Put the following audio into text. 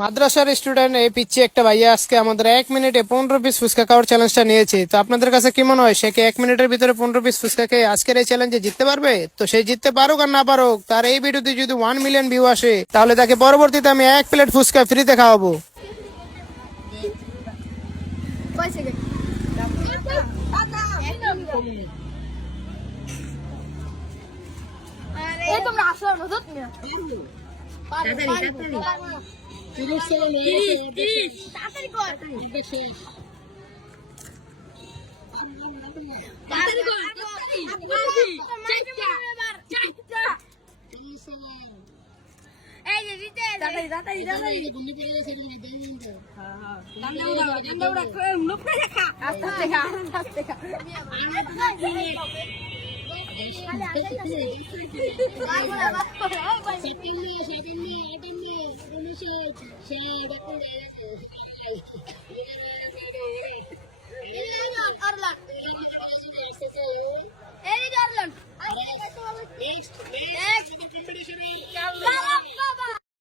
মাদ্রাসার স্টুডেন্ট এই পিচ্ছি একটা ভাইয়া আজকে আমাদের 1 মিনিটে 15 পিস ফুচকা খাওয়ার চ্যালেঞ্জটা নিয়েছে। তো আপনাদের কাছে কি মনে হয়, সে কি 1 মিনিটের ভিতরে 15 পিস ফুচকা খেয়ে আজকের এই চ্যালেঞ্জে জিততে পারবে? তো সে জিততে পারুক আর না পারুক, তার এই ভিডিওতে যদি 1 মিলিয়ন ভিউ আসে তাহলে তাকে পরবর্তীতে আমি 1 প্লেট ফুচকা ফ্রিতে খাওয়াবো। তোমরা আসো নজর তাড়াতাড়ি কর এই যে দিতে তাড়াতাড়ি গুন্ডি পড়ে গেছে গান্ডা উড়া মুখ না দেখা আস্তে আস্তে খা Next competition